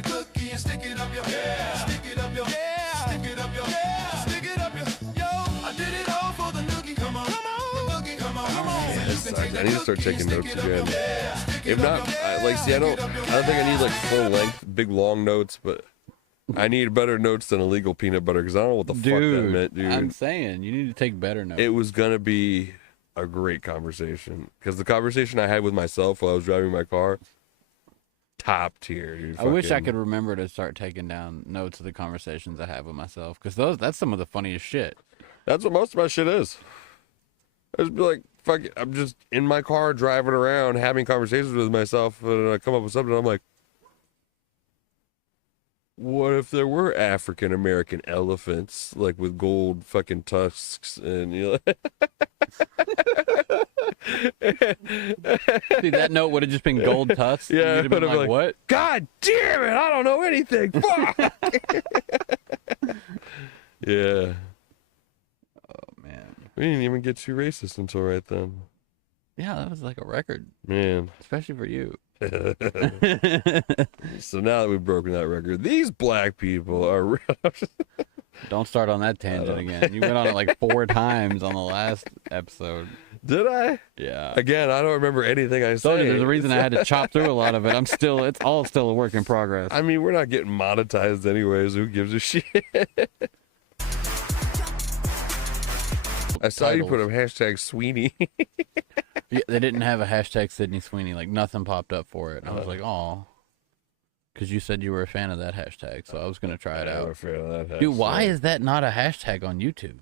that cookie and stick it up your stick it up your stick it up your stick it up your I did it all for the noogie. Come on, the boogie. Come on, come on. I need to start taking notes again. If not, I don't think I need like full length, big long notes, but I need better notes than illegal peanut butter because I don't know what the fuck that meant, dude. I'm saying you need to take better notes. It was gonna be a great conversation because the conversation I had with myself while I was driving my car, top tier, dude. I wish I could remember to start taking down notes of the conversations I have with myself because that's some of the funniest shit. That's what most of my shit is. I just be like, fuck it, I'm just in my car driving around having conversations with myself, and I come up with something. And I'm like, what if there were African American elephants, like with gold fucking tusks, and you know? See, that note would have just been gold tusks. Yeah, you'd have been like, what? God damn it! I don't know anything. Fuck. Yeah. Oh man. We didn't even get too racist until right then. Yeah, that was like a record, man, especially for you. So now that we've broken that record, these black people are. Don't start on that tangent again. You went on it like 4 times on the last episode. Did I? Yeah. Again, I don't remember anything I said. There's a reason I had to chop through a lot of it. It's all still a work in progress. I mean, we're not getting monetized anyways. Who gives a shit? I saw you put a hashtag Sweeney. Yeah, they didn't have a hashtag Sydney Sweeney. Like, nothing popped up for it. And I was like, oh. Because you said you were a fan of that hashtag, so I was going to try it out. I'm a fan of that hashtag. Dude, why is that not a hashtag on YouTube?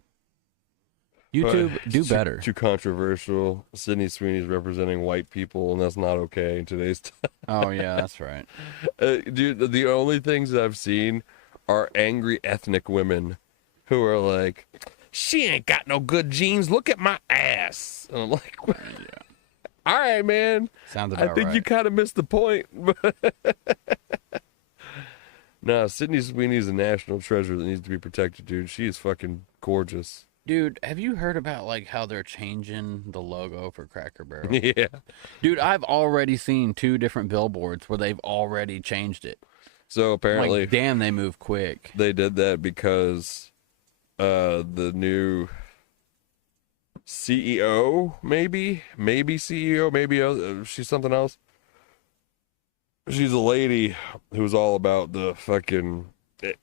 YouTube, do better. Too controversial. Sydney Sweeney's representing white people, and that's not okay in today's time. Oh, yeah, that's right. Dude, the only things that I've seen are angry ethnic women who are like, she ain't got no good genes. Look at my ass. And I'm like, yeah. All right, man. Sounds about right. I think you kind of missed the point. No, Sydney Sweeney's a national treasure that needs to be protected, dude. She is fucking gorgeous. Dude, have you heard about like how they're changing the logo for Cracker Barrel? Yeah. Dude, I've already seen 2 different billboards where they've already changed it. So apparently, like, damn, they move quick. They did that because the new CEO, maybe CEO, maybe she's something else. She's a lady who's all about the fucking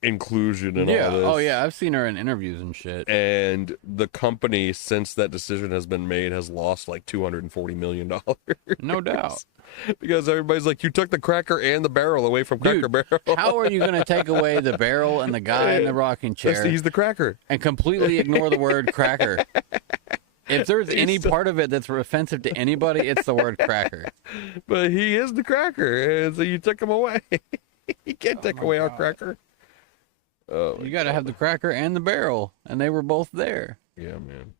inclusion and all this. Oh yeah, I've seen her in interviews and shit. And the company, since that decision has been made, has lost like $240 million. No doubt. Because everybody's like, you took the cracker and the barrel away from Cracker Barrel. How are you going to take away the barrel and the guy in the rocking chair? He's the cracker. And completely ignore the word cracker. If there's any part of it that's offensive to anybody, it's the word cracker. But he is the cracker, and so you took him away. You can't take away our cracker. Oh, you got to have the cracker and the barrel, and they were both there. Yeah, man.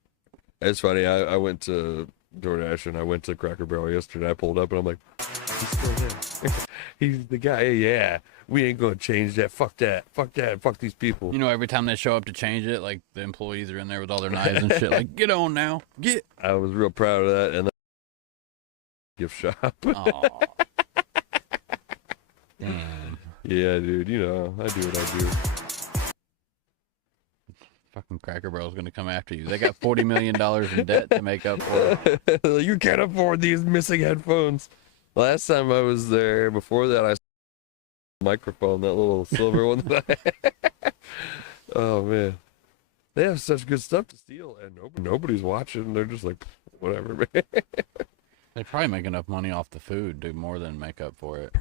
It's funny. I went to DoorDash and I went to Cracker Barrel yesterday. I pulled up and I'm like, he's still there. He's the guy. Yeah, we ain't gonna change that. Fuck that. Fuck that. Fuck these people. You know, every time they show up to change it, like the employees are in there with all their knives and shit. Like, get on now, get. I was real proud of that. And the gift shop. Damn. Yeah, dude. You know, I do what I do. Fucking Cracker Barrel's gonna come after you. They got $40 million in debt to make up for it. You can't afford these missing headphones. Last time I was there, before that, I saw the microphone, that little silver one that I had. Oh, man. They have such good stuff to steal, and nobody's watching. They're just like, whatever, man. They probably make enough money off the food to more than make up for it.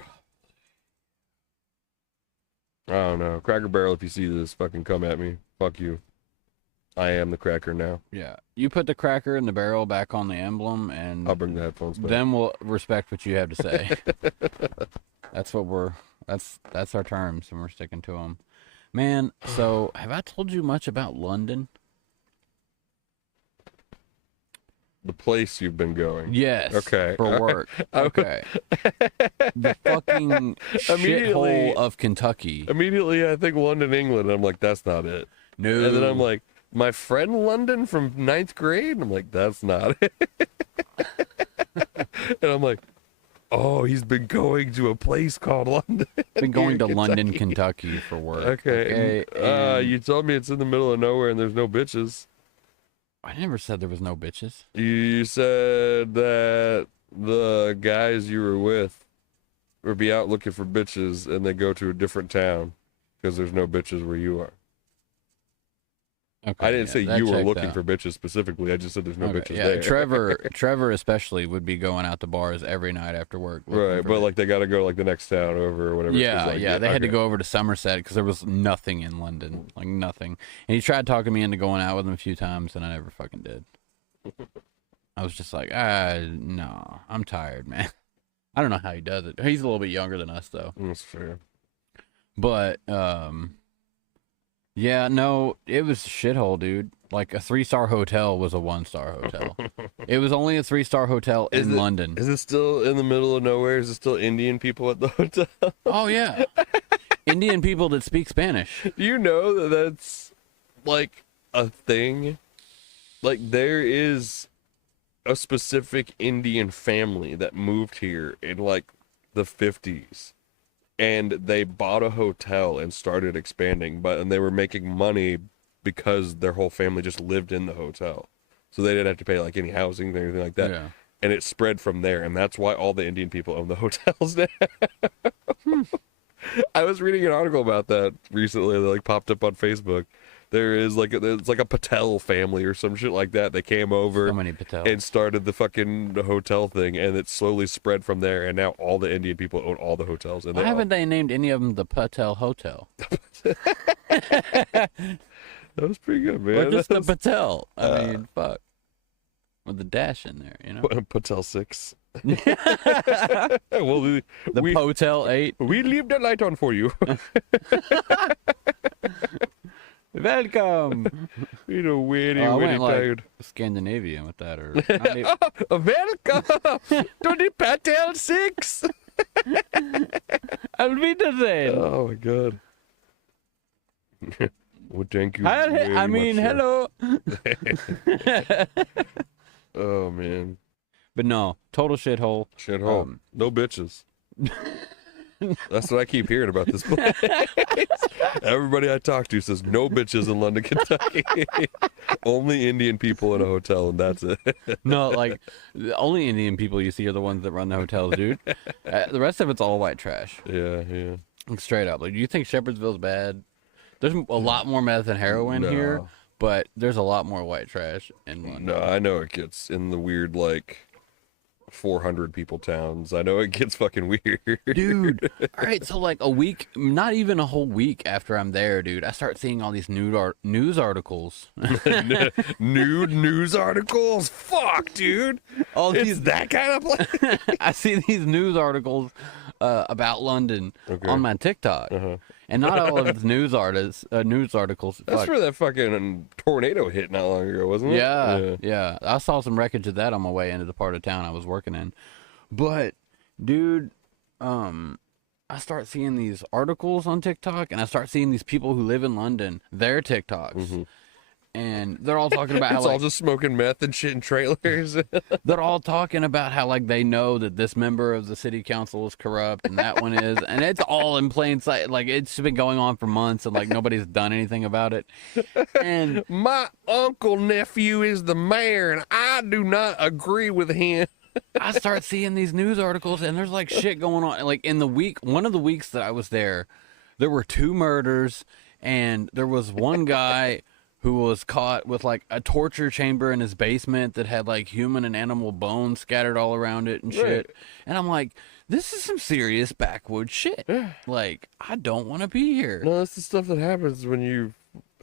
I don't know. Cracker Barrel, if you see this, fucking come at me. Fuck you. I am the cracker now. Yeah. You put the cracker and the barrel back on the emblem, and I'll bring the headphones back. Then we'll respect what you have to say. That's our terms, and we're sticking to them. Man, so have I told you much about London? The place you've been going. Yes. Okay. For work. Okay. The fucking shithole of Kentucky. Immediately, I think London, England. I'm like, that's not it. No. And then I'm like, my friend London from 9th grade? And I'm like, that's not it. And I'm like, Oh, he's been going to a place called London. Been going to Kentucky. London, Kentucky for work. Okay. and You told me it's in the middle of nowhere and there's no bitches. I never said there was no bitches. You said that the guys you were with would be out looking for bitches and they go to a different town because there's no bitches where you are. Okay, I didn't say that you were checks looking out. for bitches specifically. I just said there's no Okay, bitches yeah, there. Trevor especially would be going out to bars every night after work. looking Right, for but bitches. like they got to go like the next town over or whatever. Yeah, Like, yeah, they had to okay. go over to Somerset because there was nothing in London, like nothing. And he tried talking me into going out with him a few times, and I never fucking did. I was just like, no, I'm tired, man. I don't know how he does it. He's a little bit younger than us, though. That's fair. But, yeah, no, it was a shithole, dude. Like, a 3-star hotel was a 1-star hotel. It was only a 3-star hotel in London. Is it still in the middle of nowhere? Is it still Indian people at the hotel? Oh, yeah. Indian people that speak Spanish. Do you know that that's like a thing? Like there is a specific Indian family that moved here in like the 50s and they bought a hotel and started expanding, and they were making money because their whole family just lived in the hotel. So they didn't have to pay like any housing or anything like that. Yeah. And it spread from there, and that's why all the Indian people own the hotels now. I was reading an article about that recently that like popped up on Facebook. There is like it's like a Patel family or some shit like that. They came over So many Patels. and started the fucking hotel thing, and it slowly spread from there. And now all the Indian people own all the hotels. And Why haven't they named any of them the Patel Hotel? that was pretty good, man. Or just the That Patel? I mean, fuck. With the dash in there, you know? was- Patel 6. Well, The Potel 8. we leave the light on for you. Welcome. You know, weary, I weary went like tired. Scandinavian with that, or not even- Welcome to the Patel 6. I'll be the same. Oh my god. Well, thank you. I very mean, much, sir. hello. Oh man, But no, total shithole. shithole. No bitches. That's what I keep hearing about this place. Everybody I talk to says no bitches in London, Kentucky. Only Indian people in a hotel, and that's it. No, like the only Indian people you see are the ones that run the hotels, dude. The rest of it's all white trash. Yeah, yeah. Like, straight up. Like, do you think Shepherdsville's bad? There's a lot more meth and heroin here, No. but there's a lot more white trash in London. No, I know it gets in the weird, like, 400 people towns. I know it gets fucking weird. Dude, all right, so like a week, not even a whole week after I'm there, dude, I start seeing all these news articles. Nude news articles? Fuck, dude. All It's these, that kind of place. I see these news articles about London Okay. on my TikTok, and not all of the news articles. That's fuck. where that fucking tornado hit not long ago, wasn't it? Yeah. I saw some wreckage of that on my way into the part of town I was working in. But, dude, I start seeing these articles on TikTok, and I start seeing these people who live in London, their TikToks. And they're all talking about how It's all like, just smoking meth and shit in trailers. they're all talking about how like they know that this member of the city council is corrupt and that one is, and it's all in plain sight. Like it's been going on for months and like nobody's done anything about it. And My uncle nephew is the mayor, and I do not agree with him. I start seeing these news articles and there's like shit going on. Like in the week, one of the weeks that I was there were 2 murders and there was one guy who was caught with like a torture chamber in his basement that had like human and animal bones scattered all around it and shit. Right. And I'm like, this is some serious backwoods shit. Like, I don't want to be here. No, that's the stuff that happens when you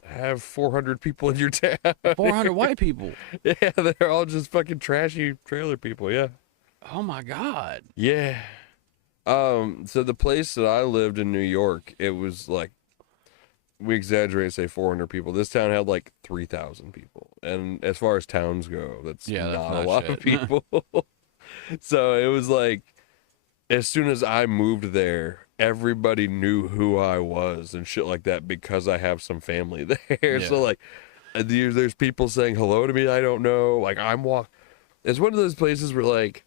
have 400 people in your town. 400 white people. Yeah, they're all just fucking trashy trailer people. Yeah. Oh my God. Yeah. So the place that I lived in New York, it was like, we exaggerate, say 400 people. This town had like 3,000 people. And as far as towns go, that's Yeah, that's not not a lot shit. of people. So it was like, as soon as I moved there, everybody knew who I was and shit like that because I have some family there. Yeah. So like, there's people saying hello to me I don't know. Like it's one of those places where like,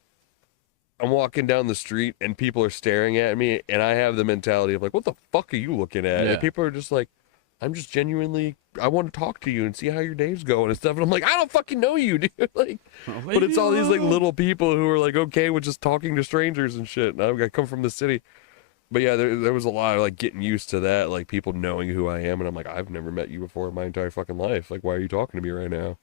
I'm walking down the street and people are staring at me, and I have the mentality of like, what the fuck are you looking at? Yeah. And people are just like, I'm just genuinely, I want to talk to you and see how your day's going and stuff. And I'm like, I don't fucking know you, dude. Like, but it's all these like little people who are like okay with just talking to strangers and shit. And I come from the city. But yeah, there was a lot of like getting used to that, like people knowing who I am, and I'm like, I've never met you before in my entire fucking life. Like, why are you talking to me right now?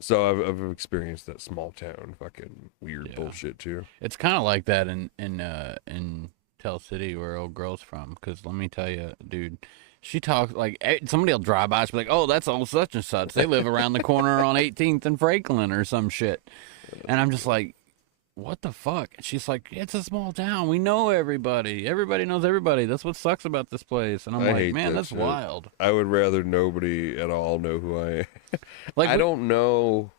So I've experienced that small town fucking weird bullshit too. It's kind of like that in Tell City where old girl's from. Because let me tell you, dude, she talks like somebody will drive by, she'll be like, "Oh, that's old such and such. They live around the corner on 18th and Franklin or some shit." And I'm just like, what the fuck? And she's like, it's a small town. We know everybody. Everybody knows everybody. That's what sucks about this place. And I'm like, man, that's shit. wild. I would rather nobody at all know who I am. Like I don't know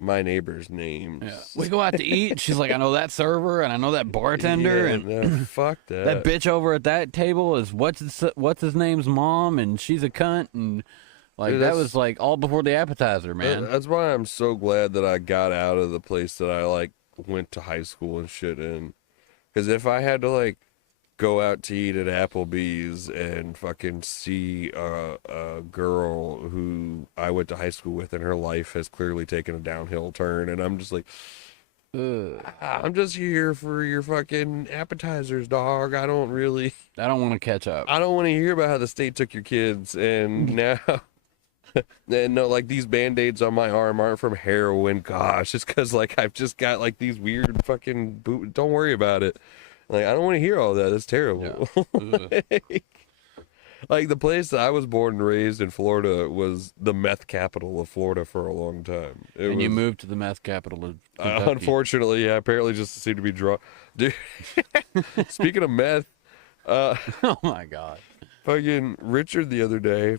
my neighbors' names. Yeah. We go out to eat. She's like, I know that server and I know that bartender Yeah, and no, fuck that. that bitch over at that table is what's his name's mom and she's a cunt and like Dude, that was like all before the appetizer, man. That's why I'm so glad that I got out of the place that I like went to high school and shit in. Because if I had to like go out to eat at Applebee's and fucking see a girl who I went to high school with and her life has clearly taken a downhill turn, and I'm just like, I'm just here for your fucking appetizers, dog. I don't want to catch up. I don't want to hear about how the state took your kids, and now and no, like these band-aids on my arm aren't from heroin. Gosh, it's because like I've just got like these weird fucking don't worry about it. Like I don't want to hear all that. That's terrible. Yeah. Like the place that I was born and raised in Florida was the meth capital of Florida for a long time. You moved to the meth capital of Kentucky. Unfortunately, yeah. Apparently, just seemed to be drawn. Dude, speaking of meth, oh my god, fucking Richard the other day.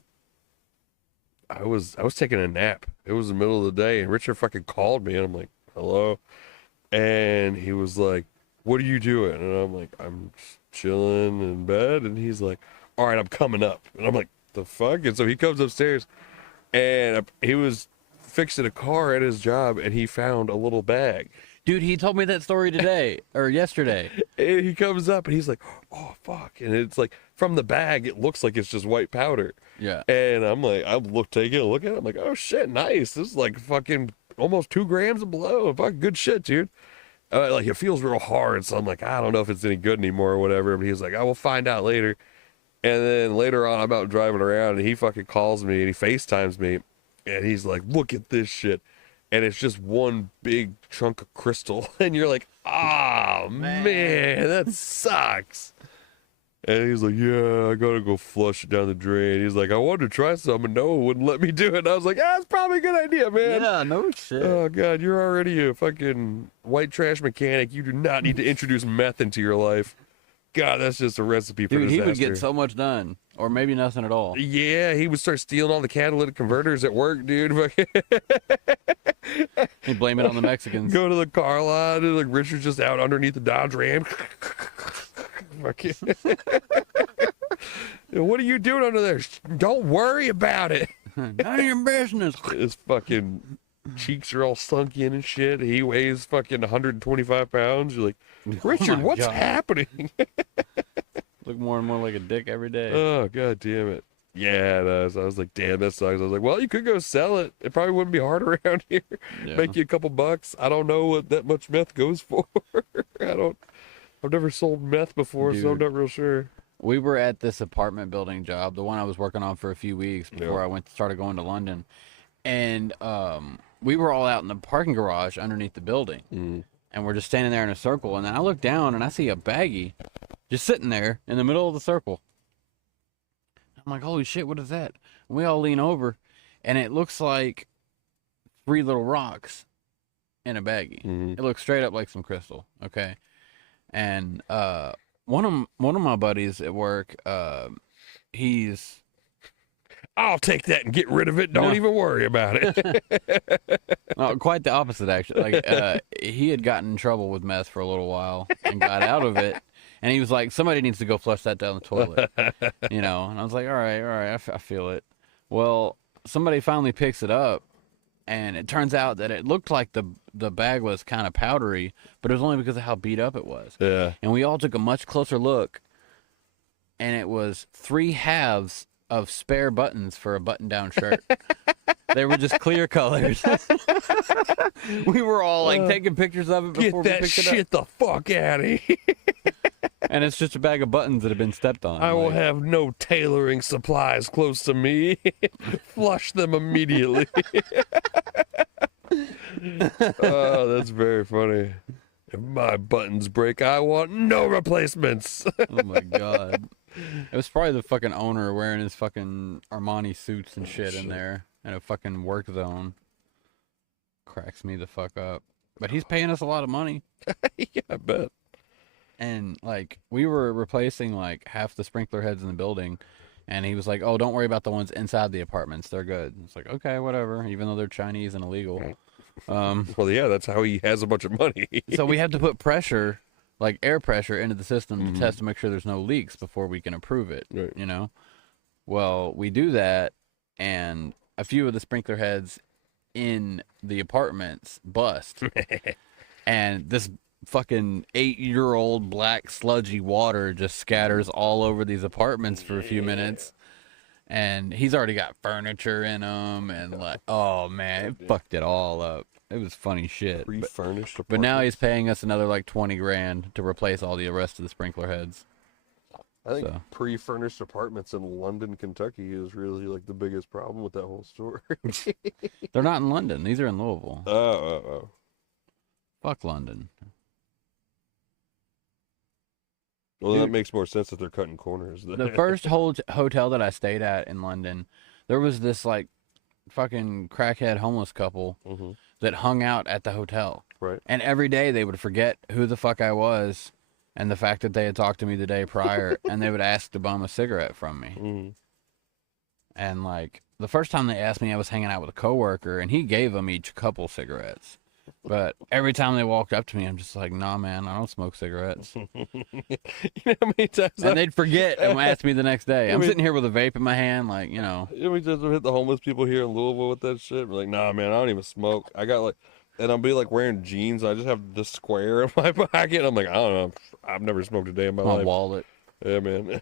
I was taking a nap. It was the middle of the day, and Richard fucking called me, and I'm like, "Hello," and he was like, "What are you doing?" And I'm like, "I'm just chilling in bed," and he's like, "All right, I'm coming up," and I'm like, "The fuck?" And so he comes upstairs, and he was fixing a car at his job, and he found a little bag. dude, he told me that story today or yesterday. And he comes up, and he's like, "Oh fuck!" And it's like from the bag, it looks like it's just white powder. Yeah. And I'm like, taking a look at it. I'm like, oh shit, nice. This is like fucking almost 2 grams of blow. Fucking good shit, dude. Like it feels real hard. So I'm like, I don't know if it's any good anymore or whatever. But he's like, I will find out later. And then later on, I'm out driving around and he fucking calls me and he FaceTimes me. And he's like, look at this shit. And it's just one big chunk of crystal. And you're like, oh man, that sucks. And he's like, yeah, I gotta go flush it down the drain. He's like, I wanted to try some, and Noah wouldn't let me do it. And I was like, it's probably a good idea, man. Yeah, no shit. Oh, God, you're already a fucking white trash mechanic. You do not need to introduce meth into your life. God, that's just a recipe for Dude, disaster. he would get so much done. Or maybe nothing at all. Yeah, he would start stealing all the catalytic converters at work, dude. He'd blame it on the Mexicans. Go to the car lot, and like Richard's just out underneath the Dodge Ram. What are you doing under there? Don't worry about it. None of your business. His fucking cheeks are all sunk in and shit. He weighs fucking 125 pounds. You're like, Richard, my what's God. happening? Look more and more like a dick every day. Oh, God damn it. Yeah, it does. I was like, damn, that sucks. I was like, well, you could go sell it. It probably wouldn't be hard around here. Yeah. Make you a couple bucks. I don't know what that much meth goes for. I've never sold meth before, so I'm Dude. not real sure. We were at this apartment building job, the one I was working on for a few weeks before I started going to London. And we were all out in the parking garage underneath the building. Mm. And we're just standing there in a circle. And then I look down and I see a baggie just sitting there in the middle of the circle. I'm like, holy shit, what is that? And we all lean over, and it looks like 3 little rocks in a baggie. Mhm. It looks straight up like some crystal, okay? And one of my buddies at work, he's I'll take that and get rid of it. Don't No. even worry about it. quite the opposite actually. Like he had gotten in trouble with meth for a little while and got out of it. And he was like, somebody needs to go flush that down the toilet, you know? And I was like, all right, I feel it. Well, somebody finally picks it up And it turns out that it looked like the bag was kind of powdery, but it was only because of how beat up it was. Yeah. And we all took a much closer look, and it was 3 halves of spare buttons for a button-down shirt. They were just clear colors. We were all like taking pictures of it before Get we that picked it up. shit the fuck out of here. And it's just a bag of buttons that have been stepped on. I will like- have no tailoring supplies close to me. Flush them immediately. Oh, that's very funny. If my buttons break, I want no replacements. Oh my god. It was probably the fucking owner wearing his fucking Armani suits and shit in there in a fucking work zone. Cracks me the fuck up. But he's paying us a lot of money. Yeah, I bet. And like we were replacing like half the sprinkler heads in the building, and he was like, "Oh, don't worry about the ones inside the apartments. They're good." It's like, okay, whatever. Even though they're Chinese and illegal. Well, yeah, that's how he has a bunch of money. So we have to put pressure, like air pressure, into the system to test to make sure there's no leaks before we can approve it. Right. You know. Well, we do that, and a few of the sprinkler heads in the apartments bust, and this fucking 8-year-old black sludgy water just scatters all over these apartments for a few minutes. And he's already got furniture in them, and like, oh man, it fucked it all up. It was funny shit. Refurnished But now apartments. he's paying us another like 20 grand to replace all the rest of the sprinkler heads. I think so. pre-furnished apartments in London, Kentucky is really like the biggest problem with that whole story. They're not in London. These are in Louisville. Oh. Fuck London. Well, that Dude. makes more sense that they're cutting corners. The first hotel that I stayed at in London, there was this like fucking crackhead homeless couple Mhm. that hung out at the hotel. Right. And every day they would forget who the fuck I was and the fact that they had talked to me the day prior, and they would ask to bum a cigarette from me. Mhm. And like the first time they asked me, I was hanging out with a coworker, and he gave them each a couple cigarettes. But every time they walked up to me, I'm just like, nah, man, I don't smoke cigarettes. You know how many times And they'd forget and ask me the next day. I'm mean- sitting here with a vape in my hand, like, you know. You know, we just hit the homeless people here in Louisville with that shit. We're like, nah, man, I don't even smoke. I got like, and I'll be like wearing jeans. I just have the square in my pocket. I'm like, I don't know. I've never smoked a day in my My life. wallet. Yeah, man.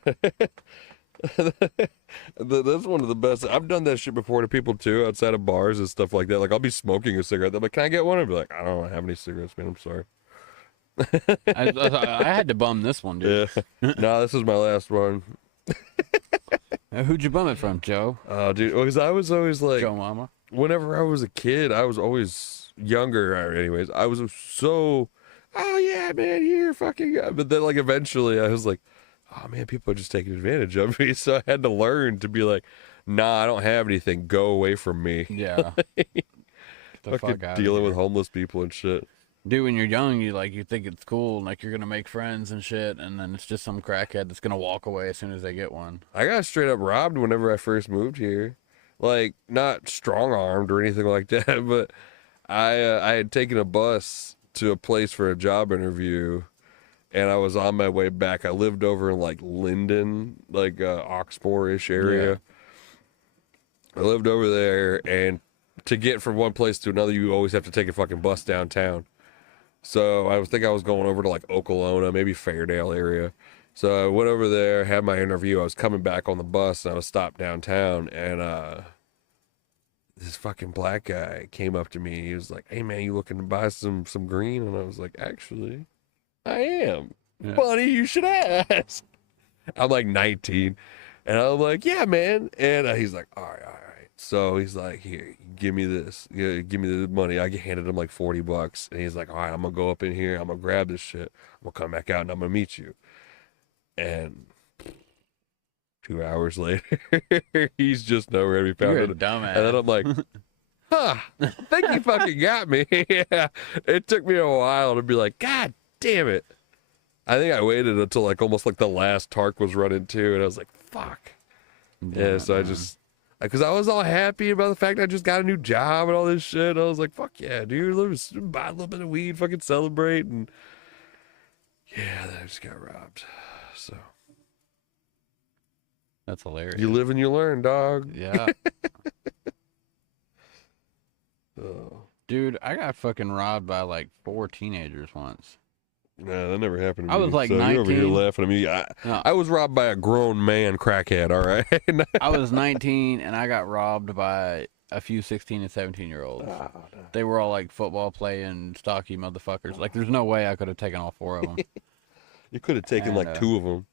That's one of the best. I've done that shit before to people too, outside of bars and stuff like that. Like, I'll be smoking a cigarette. They're like, can I get one? I'll be like, I don't have any cigarettes, man. I'm sorry. I had to bum this one, dude. Yeah. Nah, this is my last one. Who'd you bum it from, Joe? Oh, dude. Because I was always like, Joe Mama? whenever I was a kid, I was always younger. Anyways, I was so, oh yeah, man, here, fucking. But then, like, eventually, I was like, oh man, people are just taking advantage of me. So I had to learn to be like, nah, I don't have anything. Go away from me. Yeah. The Fucking fuck out dealing with homeless people and shit. Dude, when you're young, you think it's cool, and like you're gonna make friends and shit, and then it's just some crackhead that's gonna walk away as soon as they get one. I got straight up robbed whenever I first moved here. Like, not strong armed or anything like that, but I had taken a bus to a place for a job interview, and I was on my way back. I lived over in like Linden, like Oxmoor-ish area. I lived over there, and to get from one place to another, you always have to take a fucking bus downtown. So I think I was going over to like Okolona, maybe Fairdale area. So I went over there, had my interview. I was coming back on the bus, and I was stopped downtown, and this fucking black guy came up to me. He was like, "Hey man, you looking to buy some green?" And I was like, "Actually, I am." Yeah. Funny you should ask. I'm like 19, and I'm like, "Yeah, man." And he's like, "All right." So he's like, "Here, give me this. Yeah, give me the money." I handed him like $40, and he's like, "All right, I'm gonna go up in here. I'm gonna grab this shit. I'm gonna come back out, and I'm gonna meet you." And 2 hours later, he's just nowhere to be found. You're a And dumbass. then I'm like, huh, I think you fucking got me. Yeah. It took me a while to be like, God damn it. I think I waited until like almost like the last Tark was running too, and I was like, fuck. Yeah, so I just, because I was all happy about the fact I just got a new job and all this shit. I was like, fuck yeah, dude. Let's buy a little bit of weed, fucking celebrate. And yeah, then I just got robbed. So That's hilarious. you live and you learn, dog. Yeah. Oh. Dude, I got fucking robbed by like 4 teenagers once. Nah, that never happened to I me. was like so you're over here 19. laughing at me. No. I was robbed by a grown man crackhead, all right? I was 19 and I got robbed by a few 16 and 17-year-olds. Oh, no. They were all like football playing, stocky motherfuckers. Like, there's no way I could have taken all 4 of them. You could have taken like 2 of them.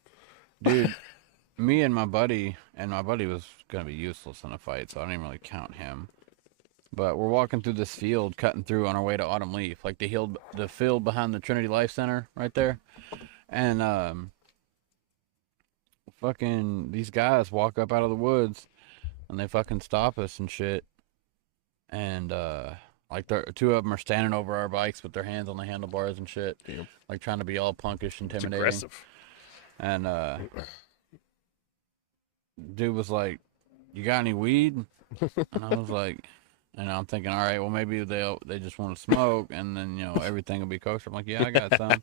Dude, me and my buddy was going to be useless in a fight, so I didn't really count him. But we're walking through this field, cutting through on our way to Autumn Leaf, like the field behind the Trinity Life Center right there. And fucking these guys walk up out of the woods, and they fucking stop us and shit. And like 2 of them are standing over our bikes with their hands on the handlebars and shit, like trying to be all punkish, intimidating. It's aggressive. And dude was like, "You got any weed?" And I was like, and I'm thinking, all right, well maybe they just want to smoke, and then everything will be kosher. I'm like, yeah, I got some.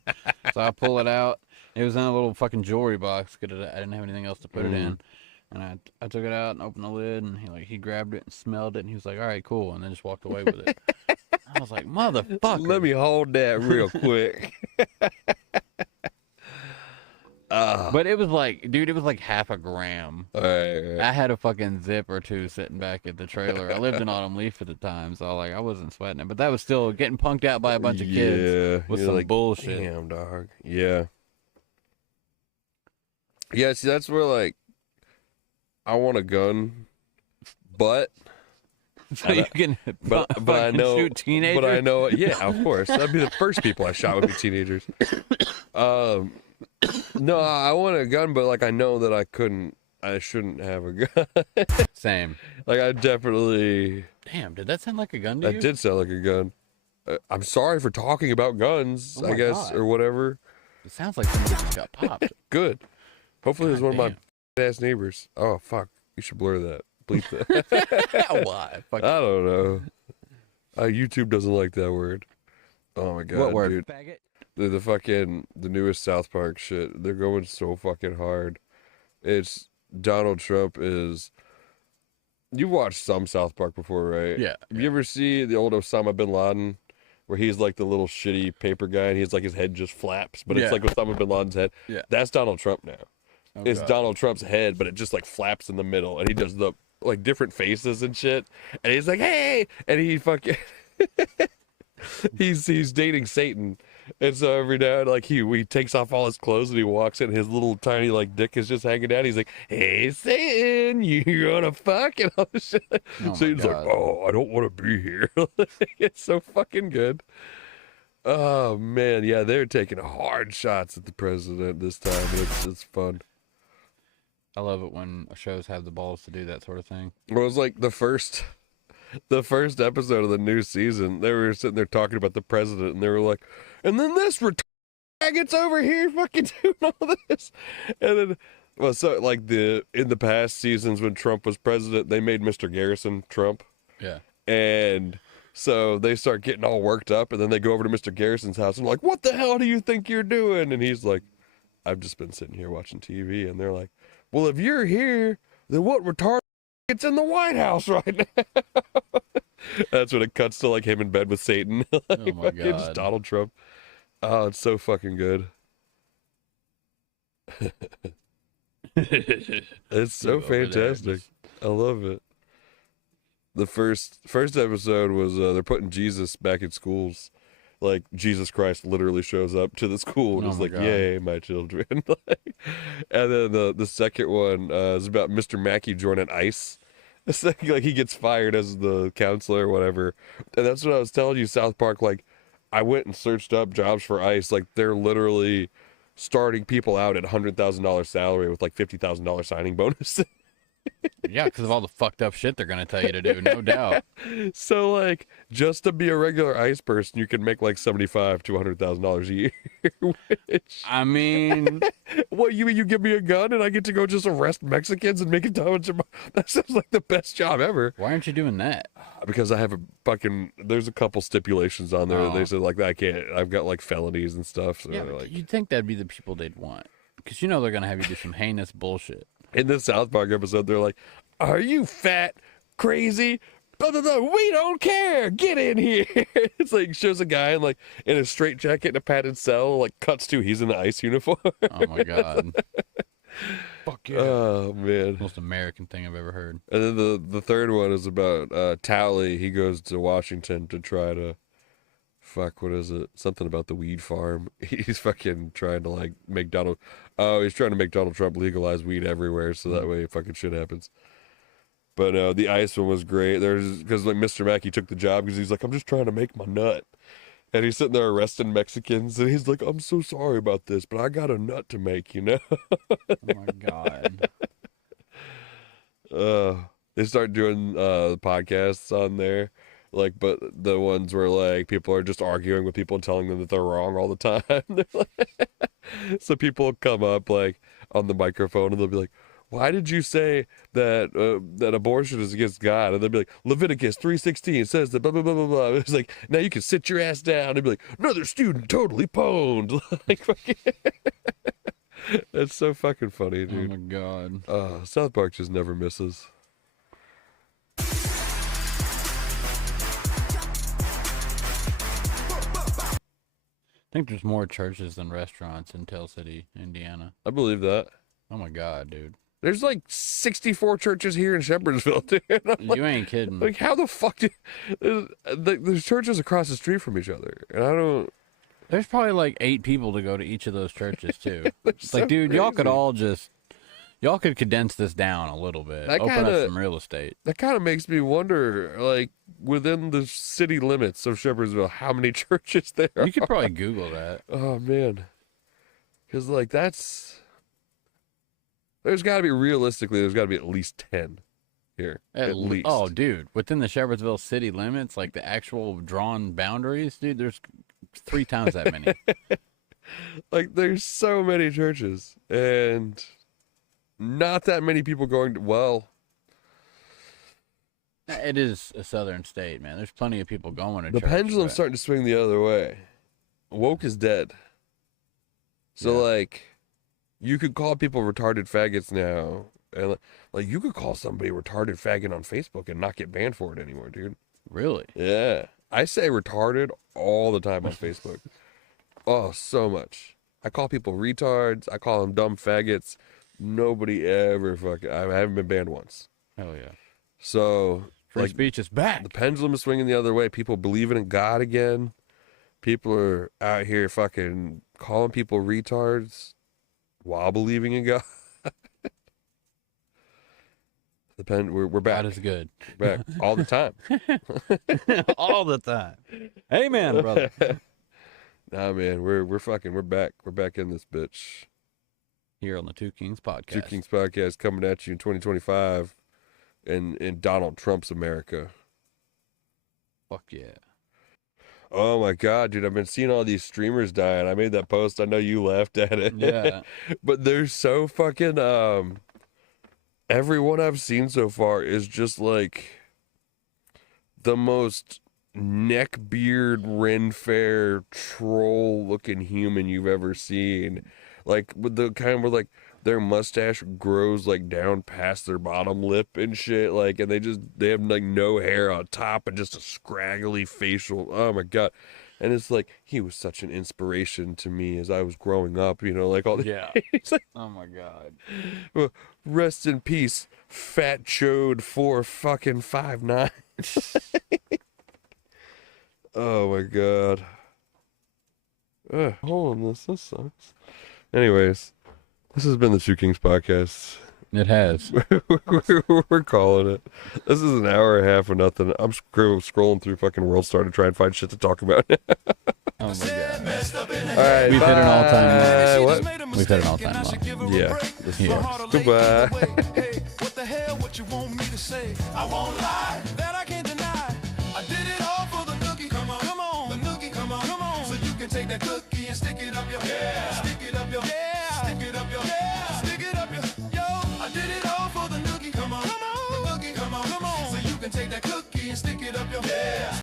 So I pull it out. It was in a little fucking jewelry box because I didn't have anything else to put it in. And I took it out and opened the lid, and he grabbed it and smelled it, and he was like, all right, cool, and then just walked away with it. I was like, motherfucker. Let me hold that real quick. But it was like, dude, it was like half a gram. Right. I had a fucking zip or 2 sitting back at the trailer. I lived in Autumn Leaf at the time, so I wasn't sweating it. But that was still getting punked out by a bunch of kids with some bullshit. Damn, dog. Yeah. Yeah, see, that's where, like, I want a gun, but... So you can but I know, shoot teenagers? But I know, yeah, of course. That'd be the first people I shot would be teenagers. No, I want a gun, but, like, I know that I shouldn't have a gun. Same. Like, I definitely... Damn, did that sound like a gun to you? That did sound like a gun. I'm sorry for talking about guns, I guess, God. or whatever. It sounds like somebody just got popped. Good. Hopefully it was one of damn. my ass neighbors. Oh, fuck. You should blur that. Bleep that. Why? I don't know. YouTube doesn't like that word. Oh, my God, What word? dude. Faggot? The newest South Park shit. They're going so fucking hard. It's Donald Trump is... You watched some South Park before, right? Yeah. Have you ever see the old Osama bin Laden, where he's like the little shitty paper guy, and he's like his head just flaps, but it's like Osama bin Laden's head? Yeah. That's Donald Trump now. Oh, It's God. Donald Trump's head, but it just like flaps in the middle, and he does the like different faces and shit, and he's like, hey, and he fucking he's dating Satan. And so every now and like he takes off all his clothes and he walks in, his little tiny like dick is just hanging out. He's like, "Hey Satan, you gonna fuck?" And all this shit. Oh, Satan's my like, God. "Oh, I don't want to be here." It's so fucking good. Oh man, yeah, they're taking hard shots at the president this time. And it's fun. I love it when shows have the balls to do that sort of thing. Well, it was like the first episode of the new season. They were sitting there talking about the president, and they were like, and then this gets over here fucking doing all this. And then, well, so like in the past seasons when Trump was president, they made Mr. Garrison Trump. Yeah. And so they start getting all worked up, and then they go over to Mr. Garrison's house and like, what the hell do you think you're doing? And he's like, I've just been sitting here watching TV. And they're like, well, if you're here, then what retarded it's in the White House right now? That's when it cuts to like him in bed with Satan. Like, Oh my fucking just God. Donald Trump. Oh, it's so fucking good. It's so Over there, fantastic. just- I love it. The first episode was they're putting Jesus back in schools. Like Jesus Christ literally shows up to the school and Oh is my like, God. "Yay, my children!" And then the second one is about Mr. Mackey joining ICE. It's like he gets fired as the counselor or whatever. And that's what I was telling you, South Park. Like, I went and searched up jobs for ICE. Like, they're literally starting people out at $100,000 salary with like $50,000 signing bonus. Yeah, because of all the fucked up shit they're gonna tell you to do, no doubt. So like, just to be a regular ICE person, you can make like $75,000 to $100,000 a year. Which, I mean, what you give me a gun and I get to go just arrest Mexicans and make a bunch of? That sounds like the best job ever. why aren't you doing that? Because I have there's a couple stipulations on there. Oh. They said like I can't. I've got like felonies and stuff. So Yeah, they're but like, you'd think that'd be the people they'd want, because they're gonna have you do some heinous bullshit. in the South Park episode, they're like, "Are you fat, crazy, blah, blah, blah, we don't care. Get in here. It's like shows a guy in a straight jacket in a padded cell. Like cuts to he's in the ICE uniform. Oh my god. Fuck yeah. Oh man. Most American thing I've ever heard. And then the third one is about Tally. He goes to Washington to try to what is it? Something about the weed farm. He's fucking trying to make he's trying to make Donald Trump legalize weed everywhere so that way fucking shit happens. But the ICE one was great. Because Mr. Mackey took the job because he's like, I'm just trying to make my nut. And he's sitting there arresting Mexicans and he's like, I'm so sorry about this, but I got a nut to make, Oh my god. They start doing podcasts on there. But the ones where people are just arguing with people and telling them that they're wrong all the time. So people will come up on the microphone and they'll be like, why did you say that that abortion is against God? And they'll be like, Leviticus 3:16 says that blah, blah, blah, blah, blah. It's like, now you can sit your ass down. And be like, another student totally pwned. That's so fucking funny, dude. Oh my god. South Park just never misses. I think there's more churches than restaurants in Tell City, Indiana. I believe that. Oh my god, dude. There's 64 churches here in Shepherdsville, dude. You ain't kidding. How the fuck there's churches across the street from each other, and I don't. There's probably 8 people to go to each of those churches too. It's so dude, crazy. y'all could condense this down a little bit. Open up some real estate. That kind of makes me wonder, within the city limits of Shepherdsville, how many churches there are. You could probably Google that. Oh man, because there's got to be there's got to be at least 10 here. At least. Oh, dude, within the Shepherdsville city limits, the actual drawn boundaries, dude, there's 3 times that many. There's so many churches and not that many people going to, It is a southern state, man. There's plenty of people going to the church. pendulum's starting to swing the other way. Woke is dead. So, you could call people retarded faggots now. And, you could call somebody a retarded faggot on Facebook and not get banned for it anymore, dude. Really? Yeah. I say retarded all the time on Facebook. Oh, so much. I call people retards. I call them dumb faggots. Nobody ever I haven't been banned once. Hell yeah. So, Free speech is back. The pendulum is swinging the other way. People believing in God again. People are out here fucking calling people retards while believing in God. We're back. God is good. We're back all the time. All the time. Amen, brother. Nah, man, we're back. We're back in this bitch. Here on the Two Kings podcast. Two Kings podcast coming at you in 2025 in Donald Trump's America. Fuck yeah. Oh my God, dude, I've been seeing all these streamers dying. I made that post. I know you laughed at it. Yeah. But they're so fucking, everyone I've seen so far is just the most neckbeard, Ren Fair, troll-looking human you've ever seen. With the kind where, their mustache grows, down past their bottom lip and shit. And they have, no hair on top and just a scraggly facial. Oh, my God. And it's he was such an inspiration to me as I was growing up, all the... Yeah. Oh, my God. Well, rest in peace, fat chode 4'5'9". Oh my God. Hold on, this sucks. Anyways, this has been the Two Kings podcast. It has. We're calling it. This is an hour and a half of nothing. I'm scrolling through fucking World Star to try and find shit to talk about. Oh my God. All right, We've hit an all-time What? We've hit an all-time low. Yeah. Yeah. Goodbye. Hey, what the hell? What you want me to say? I won't lie. That